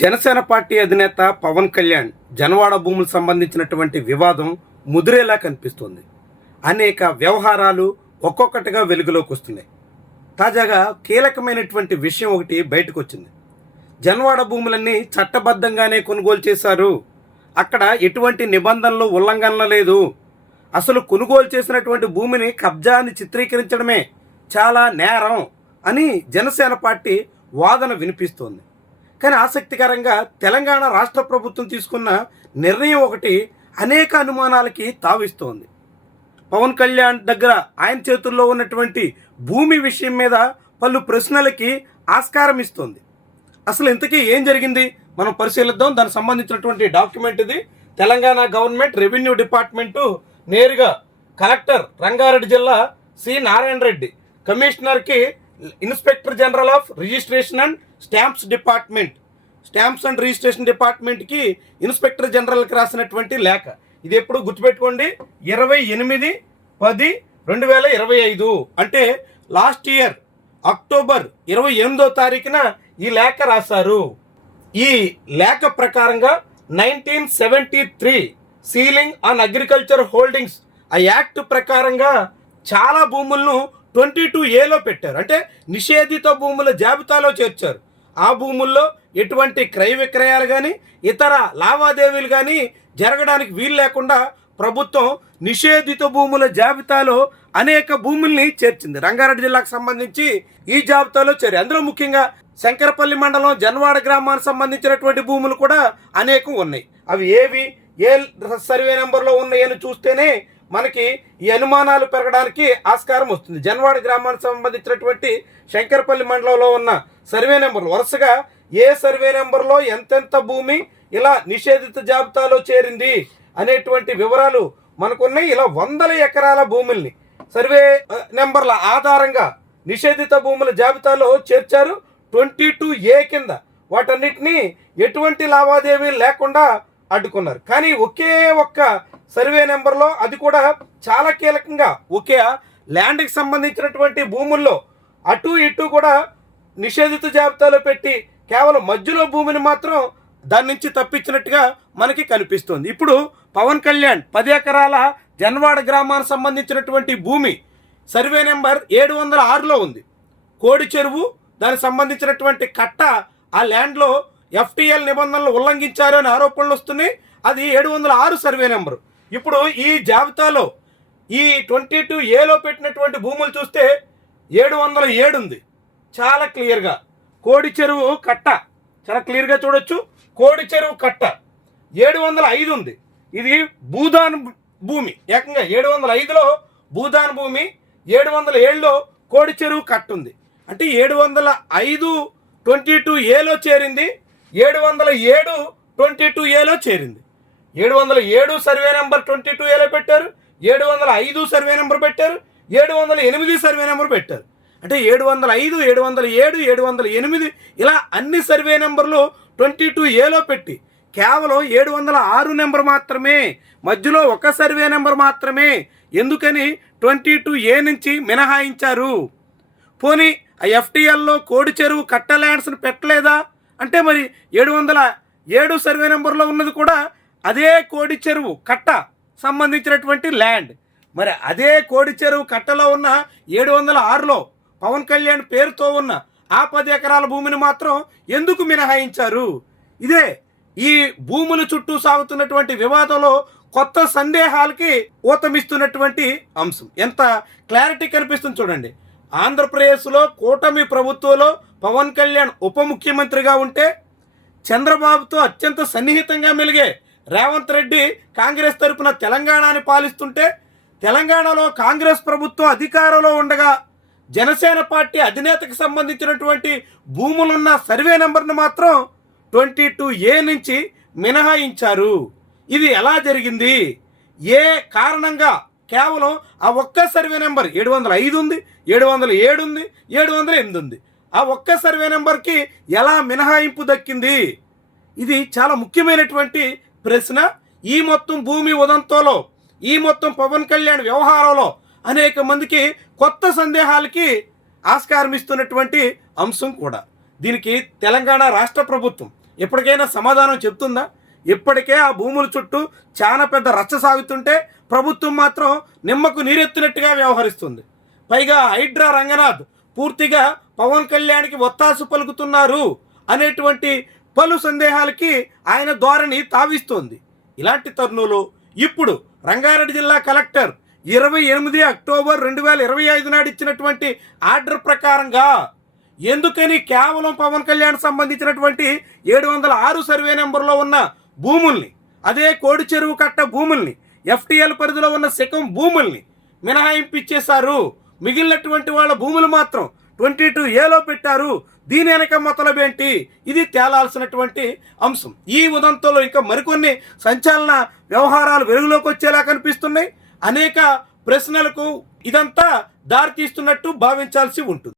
Janasena party అధినేత పవన్ కళ్యాణ్ జనవాడ భూములకు సంబంధించినటువంటి వివాదం ముదిరేలా కనిపిస్తుంది. అనేక వ్యవహారాలు ఒక్కొక్కటిగా వెలుగులోకి వస్తున్నాయి. తాజాగా కీలకమైనటువంటి విషయం ఒకటి బయటకు వచ్చింది. జనవాడ భూములన్నీ చట్టబద్ధంగానే కొనుగోలు చేశారు, అక్కడ ఎటువంటి నిబంధనలు ఉల్లంఘనలు లేదు, అసలు కొనుగోలు చేసినటువంటి భూమిని కబ్జాని చిత్రీకరించడమే చాలా నేరం అని జనసేన పార్టీ వాదన వినిపిస్తోంది. కానీ ఆసక్తికరంగా తెలంగాణ రాష్ట్ర ప్రభుత్వం తీసుకున్న నిర్ణయం ఒకటి అనేక అనుమానాలకి తావిస్తోంది. పవన్ కళ్యాణ్ దగ్గర ఆయన చేతుల్లో ఉన్నటువంటి భూమి విషయం మీద పలు ప్రశ్నలకి ఆస్కారం ఇస్తోంది. అసలు ఇంతకీ ఏం జరిగింది మనం పరిశీలిద్దాం. దానికి సంబంధించినటువంటి డాక్యుమెంట్ ఇది. తెలంగాణ గవర్నమెంట్ రెవెన్యూ డిపార్ట్మెంటు నేరుగా కలెక్టర్ రంగారెడ్డి జిల్లా సి నారాయణ రెడ్డి, కమిషనర్కి inspector general of registration and stamps and registration డిపార్ట్మెంట్కి ఇన్స్పెక్టర్ జనరల్కి రాసినటువంటి లేఖ. ఇది ఎప్పుడు గుర్తుపెట్టుకోండి, 28/10/2025 అంటే లాస్ట్ ఇయర్ అక్టోబర్ 28వ తారీఖున ఈ లేఖ రాశారు. ఈ లేఖ ప్రకారంగా 1973 సీలింగ్ ఆన్ అగ్రికల్చర్ హోల్డింగ్స్ ఆ యాక్ట్ ప్రకారంగా చాలా భూములను 22A పెట్టారు, అంటే నిషేధిత భూముల జాబితాలో చేర్చారు. ఆ భూముల్లో ఎటువంటి క్రయ విక్రయాలు కానీ ఇతర లావాదేవీలు కానీ జరగడానికి వీలు లేకుండా ప్రభుత్వం నిషేధిత భూముల జాబితాలో అనేక భూముల్ని చేర్చింది. రంగారెడ్డి జిల్లాకు సంబంధించి ఈ జాబితాలో చేరి అందులో ముఖ్యంగా శంకరపల్లి మండలం జన్వాడ గ్రామానికి సంబంధించినటువంటి భూములు కూడా అనేకం ఉన్నాయి. అవి ఏవి ఏ సర్వే నెంబర్లో ఉన్నాయని చూస్తేనే మనకి ఈ అనుమానాలు పెరగడానికి ఆస్కారం వస్తుంది. జన్వాడ గ్రామానికి సంబంధించినటువంటి శంకరపల్లి మండలంలో ఉన్న సర్వే నెంబర్లు వరుసగా ఏ సర్వే నెంబర్లో ఎంతెంత భూమి ఇలా నిషేధిత జాబితాలో చేరింది అనేటువంటి వివరాలు మనకున్నాయి. ఇలా వందల ఎకరాల భూముల్ని సర్వే నెంబర్ల ఆధారంగా నిషేధిత భూముల జాబితాలో చేర్చారు. 22A కింద వాటన్నిటినీ ఎటువంటి లావాదేవీలు లేకుండా అడ్డుకున్నారు. కానీ ఒకే ఒక్క సర్వే నెంబర్లో, అది కూడా చాలా కీలకంగా ఒకే ల్యాండ్కి సంబంధించినటువంటి భూముల్లో అటు ఇటు కూడా నిషేధిత జాబితాలో పెట్టి కేవలం మధ్యలో భూమిని మాత్రం దాని నుంచి తప్పించినట్టుగా మనకి కనిపిస్తుంది. ఇప్పుడు పవన్ కళ్యాణ్ 10 ఎకరాల జన్వాడ గ్రామానికి సంబంధించినటువంటి భూమి సర్వే నెంబర్ 706లో ఉంది. కోడి చెరువు దానికి సంబంధించినటువంటి కట్ట ఆ ల్యాండ్లో FTL నిబంధనలు ఉల్లంఘించారు అనే ఆరోపణలు వస్తున్నాయి. అది 706 సర్వే నెంబరు. ఇప్పుడు ఈ జాబితాలో ఈ 22Aలో పెట్టినటువంటి భూములు చూస్తే 707 ఉంది. చాలా క్లియర్గా కోడి చెరువు కట్ట చాలా క్లియర్గా చూడొచ్చు. కోడి చెరువు కట్ట 705 ఉంది. ఇది భూదాన్ భూమి, ఏకంగా 705లో భూదాన్ భూమి, 707లో కోడి చెరువు కట్ట ఉంది. అంటే 705 22Aలో చేరింది, 707 22Aలో చేరింది. 707 సర్వే నెంబర్ 22Aలో పెట్టారు, 705 సర్వే నెంబర్ పెట్టారు, 708 సర్వే నెంబర్ పెట్టారు. అంటే 705, 707, 708 ఇలా అన్ని సర్వే నెంబర్లు 22Aలో పెట్టి కేవలం 706 నెంబర్ మాత్రమే, మధ్యలో ఒక సర్వే నెంబర్ మాత్రమే ఎందుకని 22A నుంచి మినహాయించారు. పోనీ ఆ FTLలో కోడి చెరువు కట్ట ల్యాండ్స్ని పెట్టలేదా అంటే మరి 707 సర్వే నెంబర్లో ఉన్నది కూడా అదే కోడి చెరువు కట్ట సంబంధించినటువంటి ల్యాండ్. మరి అదే కోడి చెరువు కట్టలో ఉన్న 706లో పవన్ కళ్యాణ్ పేరుతో ఉన్న ఆ 10 ఎకరాల భూమిని మాత్రం ఎందుకు మినహాయించారు? ఇదే ఈ భూముల చుట్టూ సాగుతున్నటువంటి వివాదంలో కొత్త సందేహాలకి ఊతమిస్తున్నటువంటి అంశం. ఎంత క్లారిటీ కనిపిస్తుంది చూడండి. ఆంధ్రప్రదేశ్లో కూటమి ప్రభుత్వంలో పవన్ కళ్యాణ్ ఉప ముఖ్యమంత్రిగా ఉంటే చంద్రబాబుతో అత్యంత సన్నిహితంగా మెలిగే రేవంత్ రెడ్డి కాంగ్రెస్ తరపున తెలంగాణని పాలిస్తుంటే, తెలంగాణలో కాంగ్రెస్ ప్రభుత్వం అధికారంలో ఉండగా జనసేన పార్టీ అధినేతకు సంబంధించినటువంటి భూములున్న సర్వే నెంబర్ను మాత్రం 22A నుంచి మినహాయించారు. ఇది ఎలా జరిగింది? ఏ కారణంగా కేవలం ఆ ఒక్క సర్వే నెంబర్ 705 ఉంది, 707 ఉంది, 708 ఉంది, ఆ ఒక్క సర్వే నెంబర్కి ఎలా మినహాయింపు దక్కింది? ఇది చాలా ముఖ్యమైనటువంటి ప్రశ్న. ఈ మొత్తం భూమి ఉదంతంలో, ఈ మొత్తం పవన్ కళ్యాణ్ వ్యవహారంలో అనేక మందికి కొత్త సందేహాలకి ఆస్కారం ఇస్తున్నటువంటి అంశం కూడా. దీనికి తెలంగాణ రాష్ట్ర ప్రభుత్వం ఎప్పటికైనా సమాధానం చెప్తుందా? ఇప్పటికే ఆ భూముల చుట్టూ చాలా పెద్ద రచ్చ సాగుతుంటే ప్రభుత్వం మాత్రం నిమ్మకు నీరెత్తినట్టుగా వ్యవహరిస్తుంది. పైగా హైడ్రా రంగనాథ్ పూర్తిగా పవన్ కళ్యాణ్కి ఒత్తాసు పలుకుతున్నారు అనేటువంటి పలు సందేహాలకి ఆయన ధోరణి తావిస్తోంది. ఇలాంటి తరుణంలో ఇప్పుడు రంగారెడ్డి జిల్లా కలెక్టర్ 28 అక్టోబర్ 2025 నాడు ఇచ్చినటువంటి ఆర్డర్ ప్రకారంగా ఎందుకని కేవలం పవన్ కళ్యాణ్ సంబంధించినటువంటి 706 సర్వే నెంబర్లో ఉన్న భూముల్ని, అదే కోడి చెరువు కట్ట భూముల్ని, FTL పరిధిలో ఉన్న శకం భూముల్ని మినహాయింపు ఇచ్చేశారు, మిగిలినటువంటి వాళ్ళ భూములు మాత్రం 22A పెట్టారు, దీని వెనక మొదలబేంటి, ఇది తేలాల్సినటువంటి అంశం. ఈ ఉదంతంలో ఇంకా మరికొన్ని సంచలన వ్యవహారాలు వెలుగులోకి వచ్చేలా కనిపిస్తున్నాయి. అనేక ప్రశ్నలకు ఇదంతా దారితీస్తున్నట్టు భావించాల్సి ఉంటుంది.